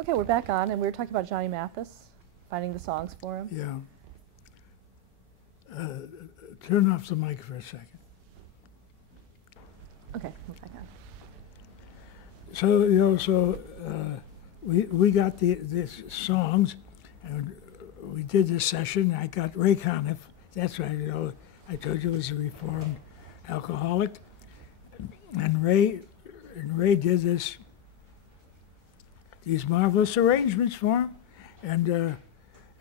Okay, we're back on, and we were talking about Johnny Mathis, finding the songs for him. Yeah. Turn off the mic for a second. Okay, we're back on. So, we got these songs, and we did this session. I got Ray Conniff. That's right, I told you he was a reformed alcoholic. And Ray did these marvelous arrangements for him.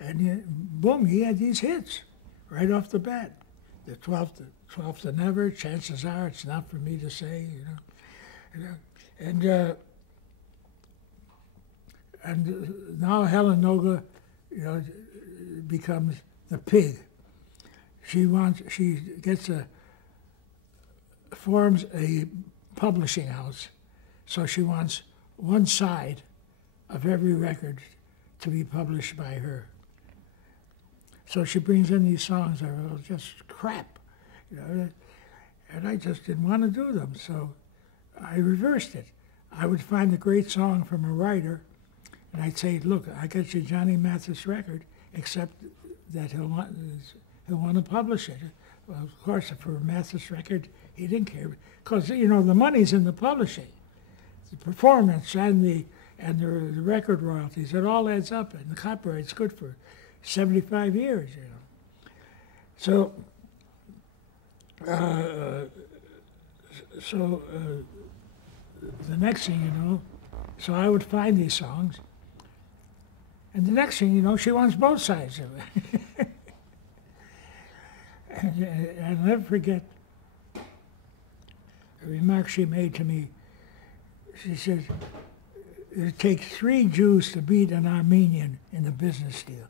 And boom, he had these hits right off the bat. The 12th and Never, Chances Are It's Not For Me To Say, And now Helen Noga, becomes the pig. She forms a publishing house, so she wants one side of every record to be published by her. So she brings in these songs that are just crap, and I just didn't want to do them, so I reversed it. I would find a great song from a writer, and I'd say, look, I got you Johnny Mathis record, except that he'll want to publish it. Well, of course, for a Mathis record, he didn't care, because, the money's in the publishing, the performance and the record royalties. It all adds up, and the copyright's good for 75 years, So, the next thing so I would find these songs, and the next thing she wants both sides of it. and I'll never forget a remark she made to me. She said, it takes 3 Jews to beat an Armenian in a business deal.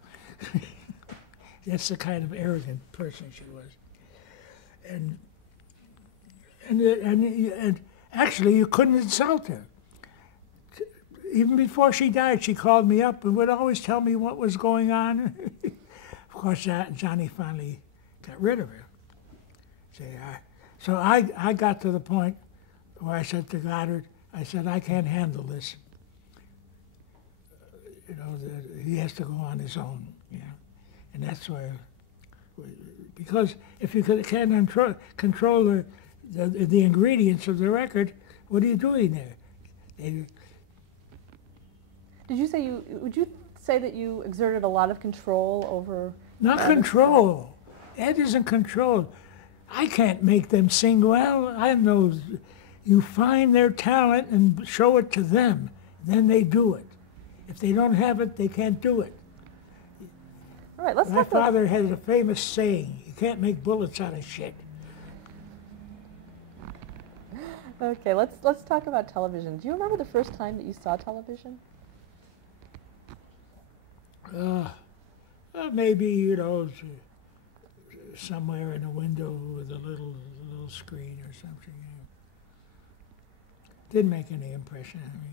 That's the kind of arrogant person she was. And actually, you couldn't insult her. Even before she died, she called me up and would always tell me what was going on. Of course, Johnny finally got rid of her. So I got to the point where I said to Goddard, I said, I can't handle this. He has to go on his own, And that's where, because if you can't control the ingredients of the record, what are you doing there? Would you say that you exerted a lot of control over? Not control. Ed isn't control. I can't make them sing well. I know you find their talent and show it to them, then they do it. If they don't have it, they can't do it. All right, let's My father had a famous saying, you can't make bullets out of shit. Okay, let's talk about television. Do you remember the first time that you saw television? Maybe, somewhere in a window with a little screen or something. Didn't make any impression on me.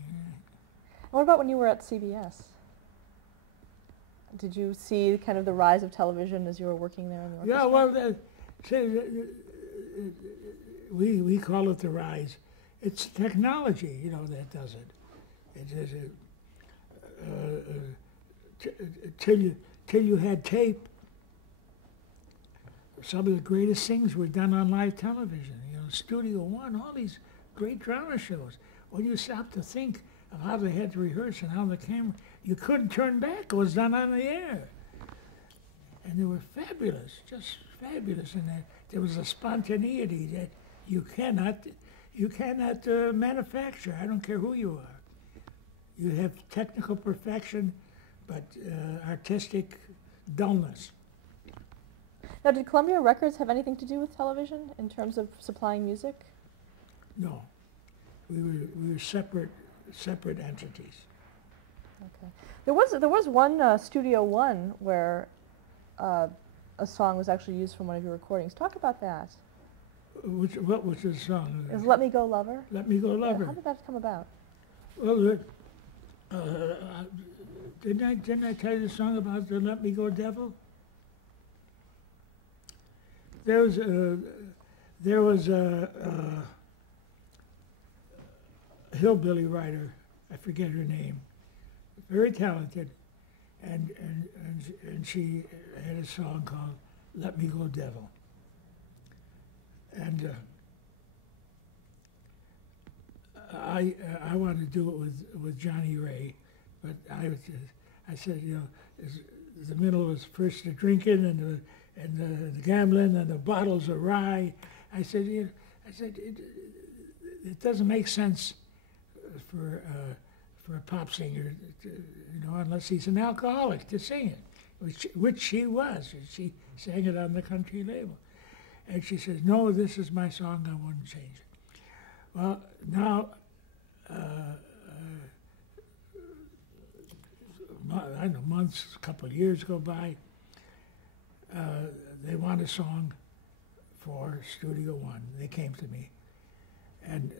What about when you were at CBS? Did you see kind of the rise of television as you were working there in the orchestra? Yeah, well, we call it the rise. It's technology, that does it. Till you had tape, some of the greatest things were done on live television. Studio One, all these great drama shows. When you stop to think of how they had to rehearse and how the camera, you couldn't turn back. It was done on the air. And they were fabulous, just fabulous. And there was a spontaneity that you cannot manufacture. I don't care who you are. You have technical perfection, but artistic dullness. Now, did Columbia Records have anything to do with television in terms of supplying music? No. We were separate entities. Okay. There was one Studio One where a song was actually used from one of your recordings. Talk about that. What was the song? It was Let Me Go Lover? Let Me Go Lover. How did that come about? Well, didn't I tell you the song about the Let Me Go Devil? There was a hillbilly writer, I forget her name, very talented, and she had a song called "Let Me Go, Devil," and I wanted to do it with Johnny Ray, but I said, you know, the middle was first the drinking and the gambling and the bottles of rye. I said, it doesn't make sense for a pop singer, you know, unless he's an alcoholic to sing it, which she was. She sang it on the country label. And she says, no, this is my song, I wouldn't change it. Well, now, I don't know, months, a couple of years go by, they want a song for Studio One. They came to me, and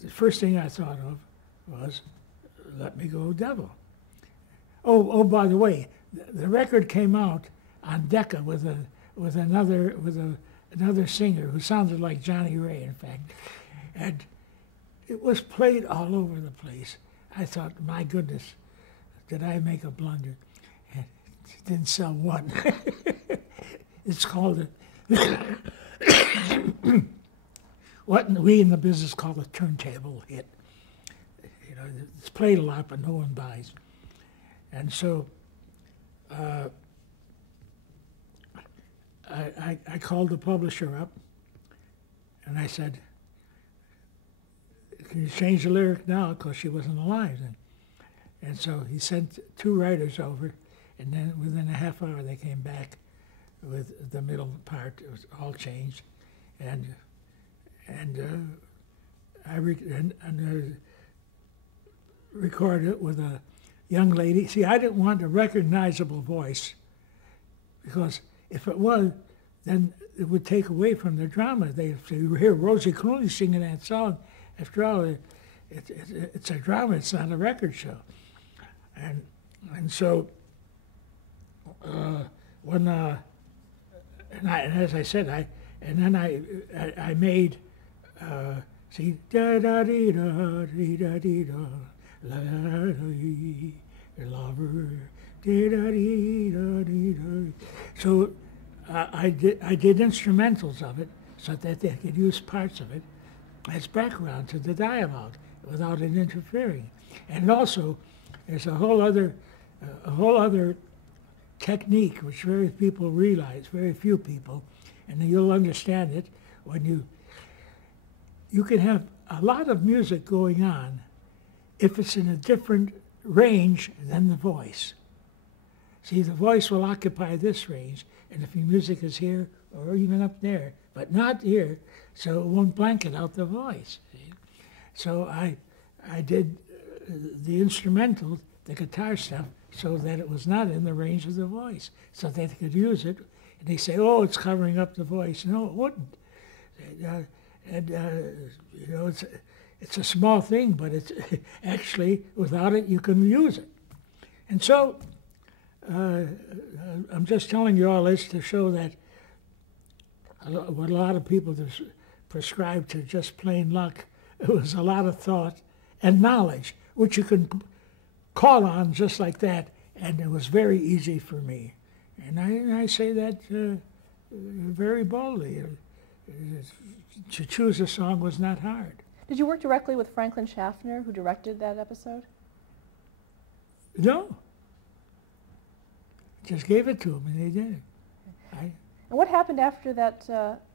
the first thing I thought of was, "Let Me Go, Devil." Oh, by the way, the record came out on Decca with another singer who sounded like Johnny Ray, in fact, and it was played all over the place. I thought, my goodness, did I make a blunder? And it didn't sell one. It's called what we in the business call a turntable hit. You know, it's played a lot, but no one buys. And so I called the publisher up, and I said, "Can you change the lyric now?" Because she wasn't alive then. And so he sent 2 writers over, and then within a half hour they came back with the middle part. It was all changed, and I recorded it with a young lady. See, I didn't want a recognizable voice, because if it was, then it would take away from the drama. They hear Rosie Clooney singing that song. After all, it's a drama. It's not a record show. And so when and as I said, I made see da da dee da dee da dee da la la dee lover dee da dee da dee da. So I did instrumentals of it so that they could use parts of it as background to the dialogue without it interfering. And also, there's a whole other technique which very people realize, very few people, and you'll understand it when you can have a lot of music going on if it's in a different range than the voice. See, the voice will occupy this range, and if your music is here or even up there, but not here, so it won't blanket out the voice. See? So I did the instrumental, the guitar stuff, so that it was not in the range of the voice, so that they could use it. And they say, "Oh, it's covering up the voice." No, it wouldn't. You know, it's a small thing, but it's actually, without it, you can use it. And so I'm just telling you all this to show that what a lot of people prescribe to just plain luck, it was a lot of thought and knowledge, which you can call on just like that, and it was very easy for me. And I say that very boldly. To choose a song was not hard. Did you work directly with Franklin Schaffner, who directed that episode? No. Just gave it to them, and they did it. And what happened after that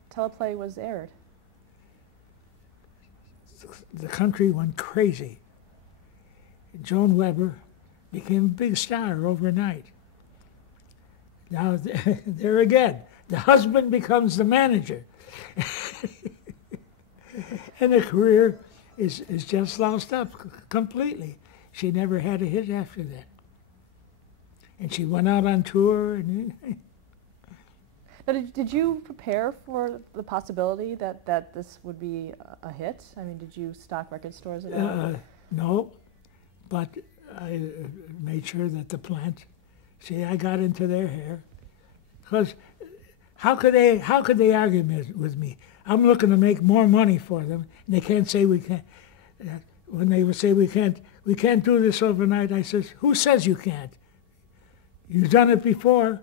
teleplay was aired? The country went crazy. Joan Weber became a big star overnight. Now, there again, the husband becomes the manager. And the career is just lost up completely. She never had a hit after that. And she went out on tour. And now, did you prepare for the possibility that this would be a hit? I mean, did you stock record stores at all? No, but I made sure that the plant, see, I got into their hair. Because how could they argue with me? I'm looking to make more money for them, and they can't say we can't. when they would say we can't do this overnight, I says, who says you can't? You've done it before.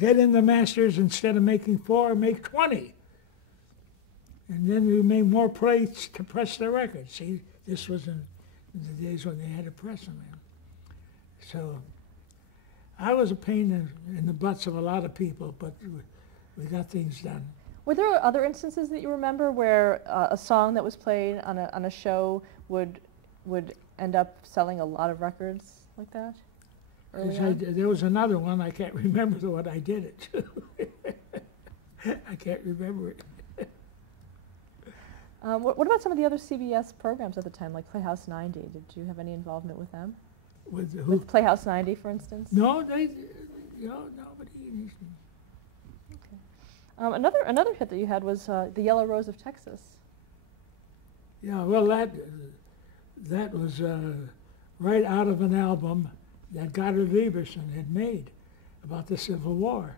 Get in the masters, instead of making 4, make 20. And then we made more plates to press the record. See, this was in the days when they had to press them in. So I was a pain in the butts of a lot of people, but we got things done. Were there other instances that you remember where a song that was played on a show would end up selling a lot of records like that? There was another one. I can't remember what I did it to. I can't remember it. What about some of the other CBS programs at the time, like Playhouse 90? Did you have any involvement with them? With who? With Playhouse 90, for instance? No, nobody. Okay. Another hit that you had was The Yellow Rose of Texas. Yeah, well, that was right out of an album that Goddard Lieberson had made about the Civil War.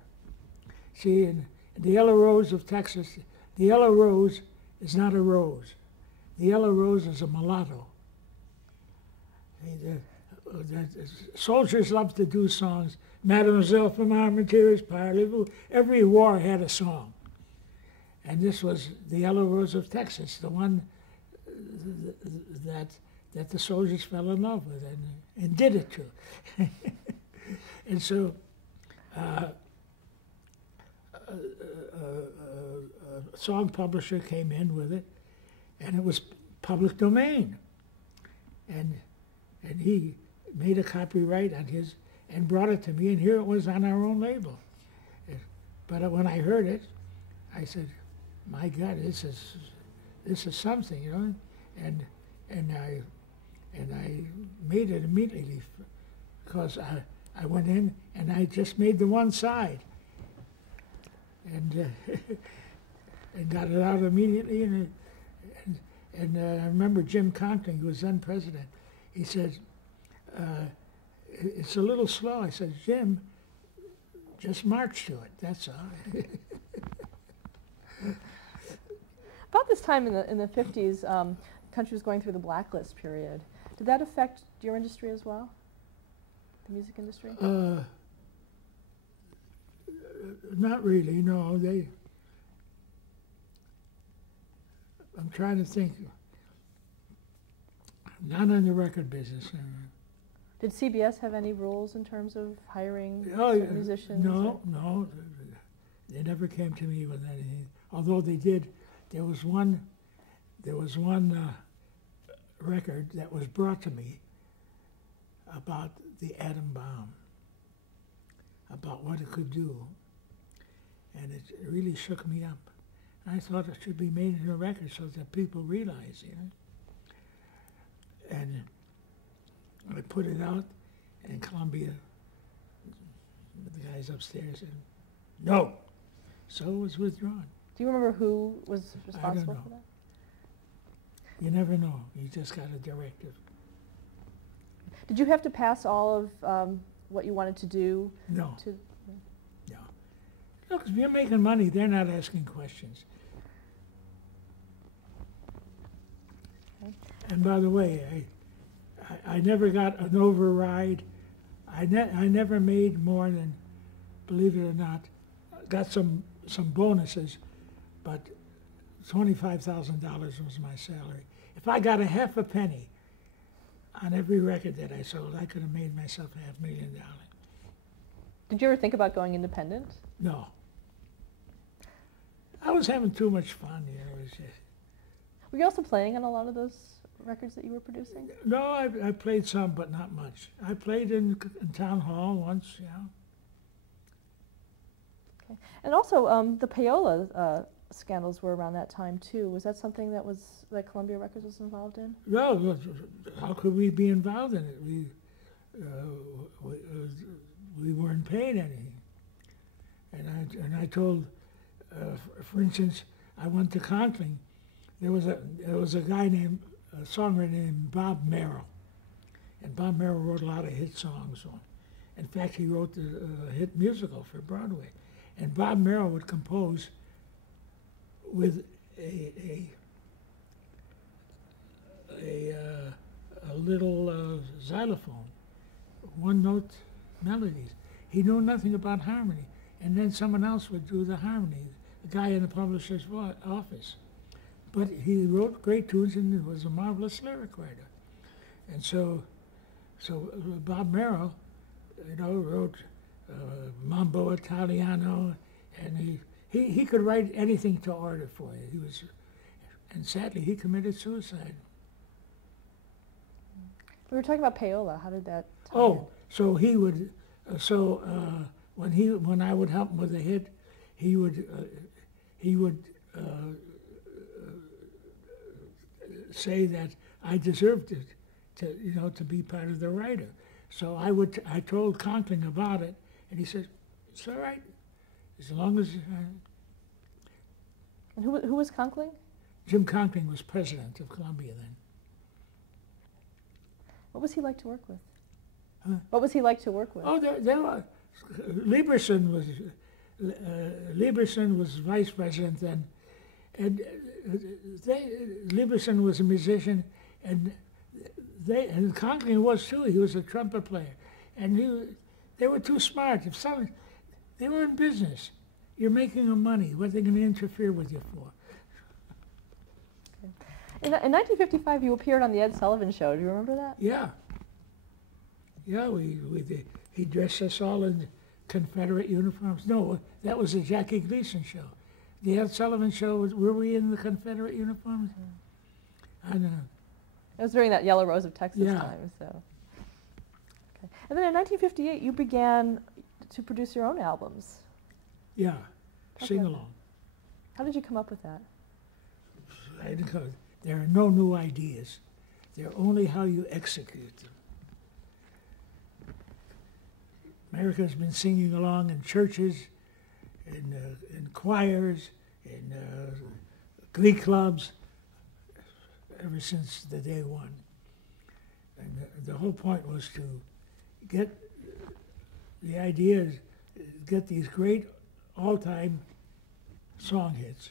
See, in The Yellow Rose of Texas, the yellow rose is not a rose. The yellow rose is a mulatto. The soldiers love to do songs. Mademoiselle from Armentières, Parlez-vous. Every war had a song. And this was The Yellow Rose of Texas, the one that the soldiers fell in love with and did it to. And so a song publisher came in with it, and it was public domain. And he made a copyright on his and brought it to me, and here it was on our own label. But when I heard it, I said, "My God, this is something," you know. And I made it immediately because I went in and I just made the one side and and got it out immediately. And I remember Jim Conkling, who was then president. He said, "It's a little slow." I said, "Jim, just march to it. That's all." About this time in the 50s, the country was going through the blacklist period. Did that affect your industry as well, the music industry? Not really, no. I'm trying to think. Not in the record business. Did CBS have any rules in terms of hiring musicians? No. They never came to me with anything. Although they did, there was one record that was brought to me about the atom bomb, about what it could do, and it really shook me up. I thought it should be made into a record so that people realize, you know. And I put it out, and Columbia, the guys upstairs said, "No." So it was withdrawn. Do you remember who was responsible for that? You never know. You just got a directive. Did you have to pass all of what you wanted to do? No. No. Look, if you're making money, they're not asking questions. Okay. And by the way, I never got an override. I never made more than, believe it or not, got some bonuses, but $25,000 was my salary. If I got a half a penny on every record that I sold, I could have made myself $500,000. Did you ever think about going independent? No. I was having too much fun, you know. It was just, were you also playing on a lot of those records that you were producing? no, I played some, but not much. I played in Town Hall once, yeah. Okay. And also, the payola scandals were around that time too. Was that something that Columbia Records was involved in? No, how could we be involved in it? We weren't paid anything. And I told, for instance, I went to Conkling. There was a guy named, a songwriter named Bob Merrill, and Bob Merrill wrote a lot of hit songs. In fact, he wrote the hit musical for Broadway. And Bob Merrill would compose little xylophone, one-note melodies. He knew nothing about harmony, and then someone else would do the harmony, the guy in the publisher's office. But he wrote great tunes and was a marvelous lyric writer. And so Bob Merrill, wrote Mambo Italiano, and he could write anything to order for you. And sadly, he committed suicide. We were talking about payola. How did that tie Oh, in? so he would, when I would help him with a hit, he would say that I deserved it, to be part of the writer. So I told Conkling about it, and he said, "It's all right, as long as." And who was Conkling? Jim Conkling was president of Columbia then. What was he like to work with? Huh? What was he like to work with? Oh, there was Lieberson was vice president then, and Lieberson was a musician, and Conkling was too. He was a trumpet player, and they were too smart. They were in business. You're making them money. What are they going to interfere with you for? In 1955, you appeared on the Ed Sullivan Show. Do you remember that? Yeah. Yeah, he dressed us all in Confederate uniforms. No, that was the Jackie Gleason show. The Ed Sullivan Show, were we in the Confederate uniforms? I don't know. It was during that Yellow Rose of Texas Yeah. time. So. Okay. And then in 1958, you began to produce your own albums. Yeah, Okay. sing along. How did you come up with that? There are no new ideas. They're only how you execute them. America's been singing along in churches, in choirs, in glee clubs, ever since the day one. And the whole point was to get the idea is get these great all-time song hits.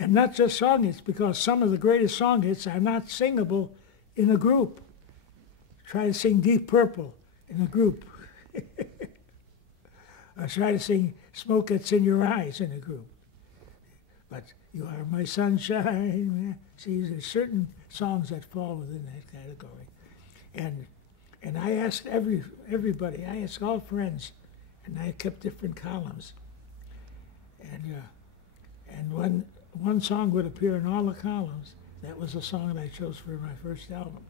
And not just song hits, because some of the greatest song hits are not singable in a group. Try to sing Deep Purple in a group. Or try to sing Smoke Gets in Your Eyes in a group. But You Are My Sunshine. See, there's certain songs that fall within that category. And I asked everybody, I asked all friends, and I kept different columns. And one song would appear in all the columns. That was the song that I chose for my first album.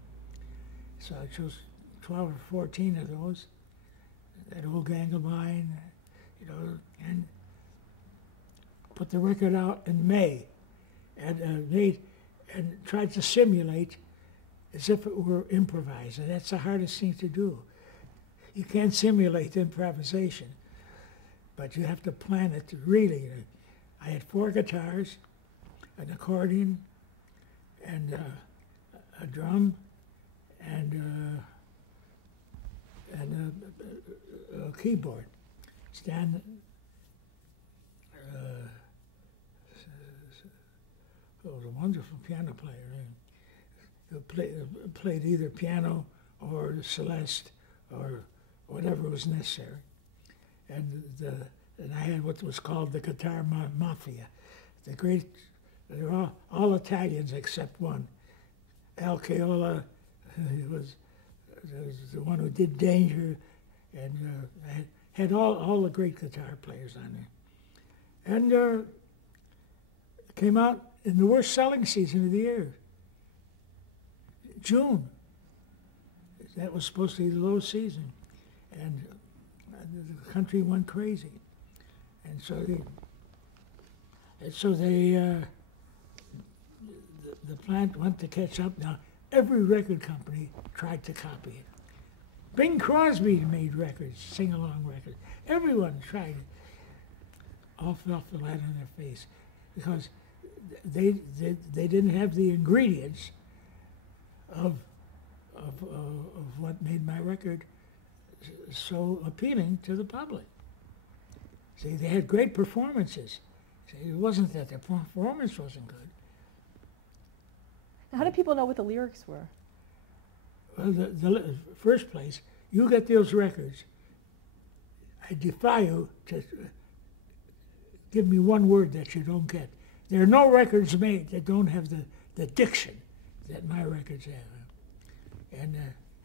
So I chose 12 or 14 of those. That Old Gang of Mine, and put the record out in May, and tried to simulate as if it were improvised, and that's the hardest thing to do. You can't simulate improvisation, but you have to plan it really. I had 4 guitars, an accordion, and a drum, and a keyboard. Stan was a wonderful piano player. He played either piano or Celeste or whatever was necessary. And I had what was called the guitar mafia. They were all Italians except one. Al Caiola, he was the one who did Danger, and had all the great guitar players on there. And came out in the worst selling season of the year, June. That was supposed to be the low season, and the country went crazy. And so the plant went to catch up. Now, every record company tried to copy it. Bing Crosby made records, sing-along records. Everyone tried it. All fell flat on their face because they didn't have the ingredients of what made my record so appealing to the public. See, they had great performances. See, it wasn't that the performance wasn't good. Now, how did people know what the lyrics were? Well, first place, you get those records. I defy you to give me one word that you don't get. There are no records made that don't have the diction that my records have. And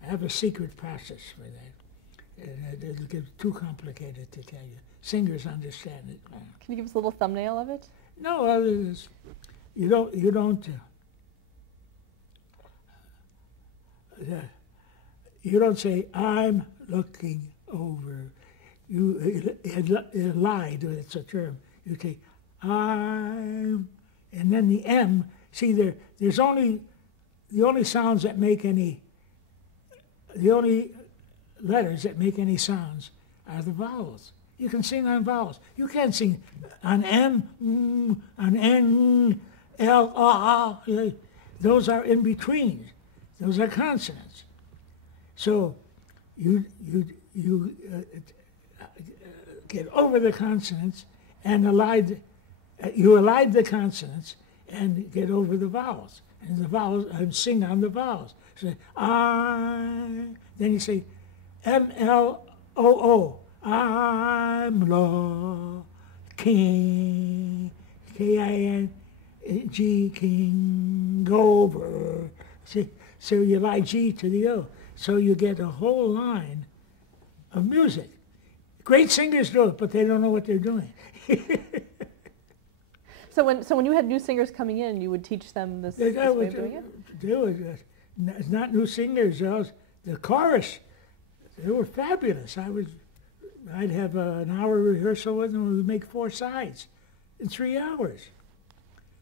I have a secret process for that. And it'll get too complicated to tell you. Singers understand it. Can you give us a little thumbnail of it? No, you don't say, I'm looking over. It lied, it's a term. You say, I'm, and then the M, see there's only, the only sounds that make any, the only letters that make any sounds are the vowels. You can sing on vowels. You can't sing on M, on N, L, A. Those are in between. Those are consonants. So you get over the consonants and you elide the consonants and get over the vowels. And the vowels, and sing on the vowels. So I, then you say M-L-O-O. I'm looking, K-I-N-G, king, over. See? So you lie G to the O. So you get a whole line of music. Great singers do it, but they don't know what they're doing. So when you had new singers coming in, you would teach them this way of doing it? They were not new singers. The chorus, they were fabulous. I'd have an hour rehearsal with them. We'd make 4 sides in 3 hours.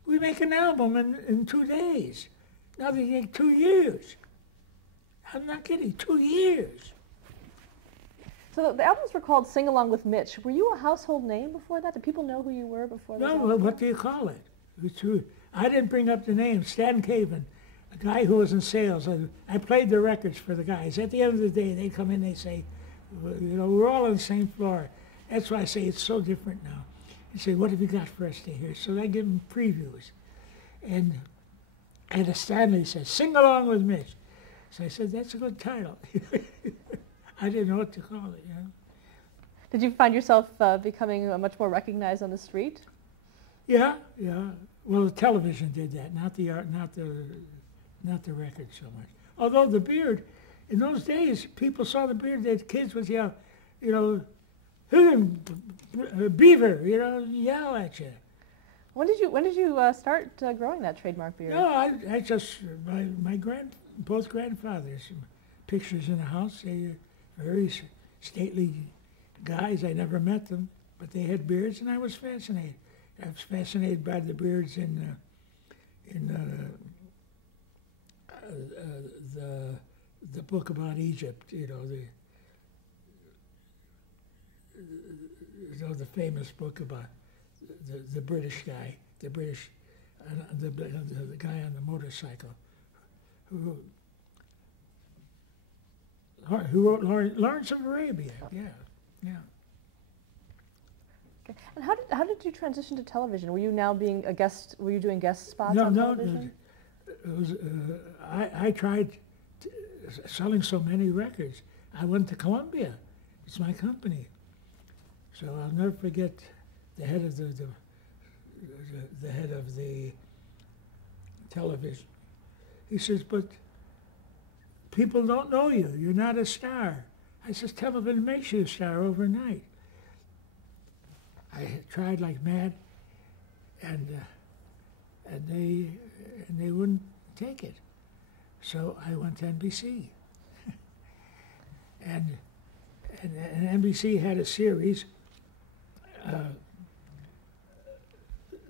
We make an album in 2 days. Now they take 2 years. I'm not kidding, 2 years. So the albums were called Sing Along with Mitch. Were you a household name before that? Did people know who you were before that? No, well, what do you call it? I didn't bring up the name. Stan Caven, a guy who was in sales. I played the records for the guys. At the end of the day, they come in, they say, we're all on the same floor. That's why I say it's so different now. You say, what have you got for us to hear? So I give them previews. And Stanley says, sing along with Mitch. So I said, that's a good title. I didn't know what to call it, you know. Did you find yourself becoming much more recognized on the street? Yeah. Well, the television did that, not the art, not the record so much. Although the beard, in those days, people saw the beard. The kids would yell, beaver, yell at you. When did you start growing that trademark beard? No, I just both grandfathers. Pictures in the house. They were very stately guys. I never met them, but they had beards, and I was fascinated. I was fascinated by the beards in the book about Egypt. The famous book about the British guy, the guy on the motorcycle, who wrote Lawrence of Arabia. Yeah. Okay. And how did you transition to television? Were you now being a guest? Were you doing guest spots on television? No. I tried selling so many records. I went to Columbia. It's my company. So I'll never forget the head of the head of the television. He says, but people don't know you. You're not a star. I says, television makes you a star overnight. I tried like mad, and they wouldn't take it. So I went to NBC, and NBC had a series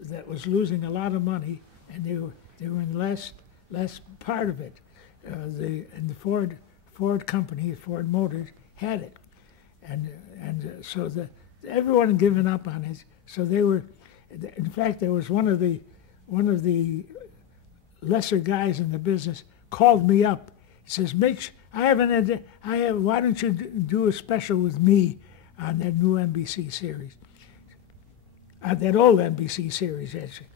that was losing a lot of money, and they were in less part of it. And the Ford company, Ford Motors, had it, and so everyone had given up on it. So they were, in fact, there was one of the lesser guys in the business called me up. He says, Mitch, why don't you do a special with me on that new NBC series? That old NBC series, actually.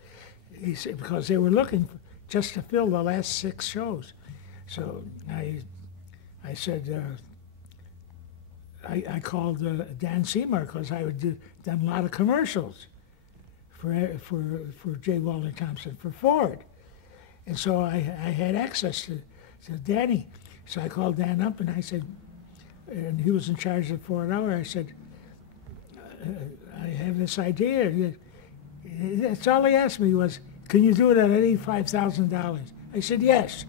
He said, because they were looking just to fill the last 6 shows. So I I said, I called Dan Seymour because I had done a lot of commercials for J. Walter Thompson, for Ford. And so I had access to Danny. So I called Dan up and I said, and he was in charge of Ford Hour, I said, I have this idea. That's all he asked me was, can you do it at $85,000? I said, yes.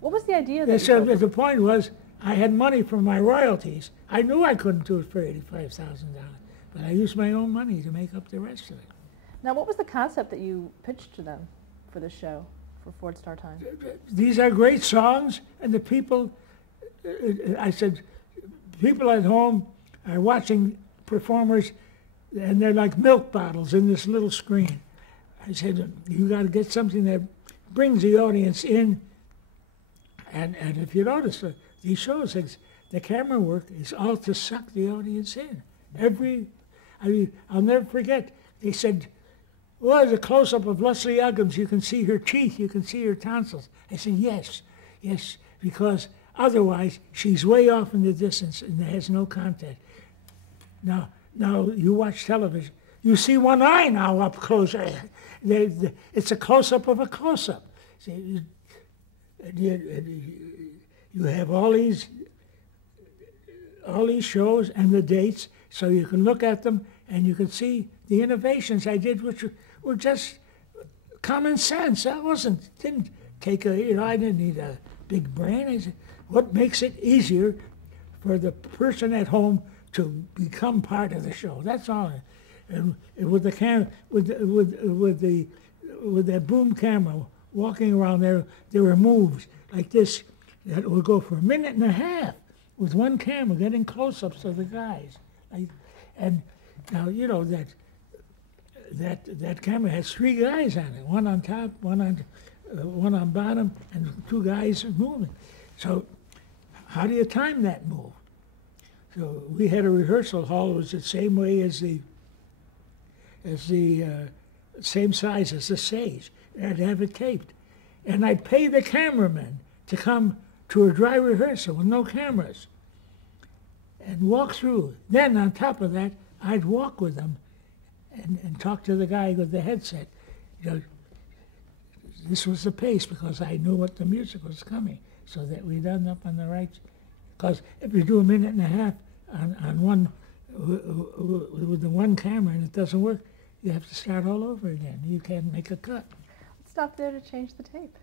What was the idea? That They said, the point was, I had money from my royalties. I knew I couldn't do it for $85,000, but I used my own money to make up the rest of it. Now, what was the concept that you pitched to them for the show, for Ford Star Time? These are great songs, and the people, I said, people at home are watching performers, and they're like milk bottles in this little screen. I said, you got to get something that brings the audience in, and if you notice, these shows, the camera work is all to suck the audience in. I'll never forget, they said, well, there's a close-up of Leslie Uggams. You can see her teeth. You can see her tonsils. I said, yes, because otherwise she's way off in the distance and has no contact. Now you watch television. You see one eye now up close. It's a close-up of a close-up. See, you have all these shows and the dates, so you can look at them and you can see the innovations I did, which were just common sense. Didn't take I didn't need a big brain. I said, what makes it easier for the person at home to become part of the show? That's all. And with the with that boom camera walking around there were moves like this that would go for a minute and a half with one camera getting close-ups of the guys. And now you know that camera has three guys on it, one on top, one on bottom, and two guys moving. So how do you time that move? So we had a rehearsal hall. It was the same way as the same size as the stage. I'd have it taped, and I'd pay the cameraman to come to a dry rehearsal with no cameras and walk through. Then on top of that, I'd walk with them and talk to the guy with the headset. This was the pace because I knew what the music was coming, so that we'd end up on the right. Because if you do a minute and a half on one with the one camera and it doesn't work, you have to start all over again. You can't make a cut. Let's stop there to change the tape.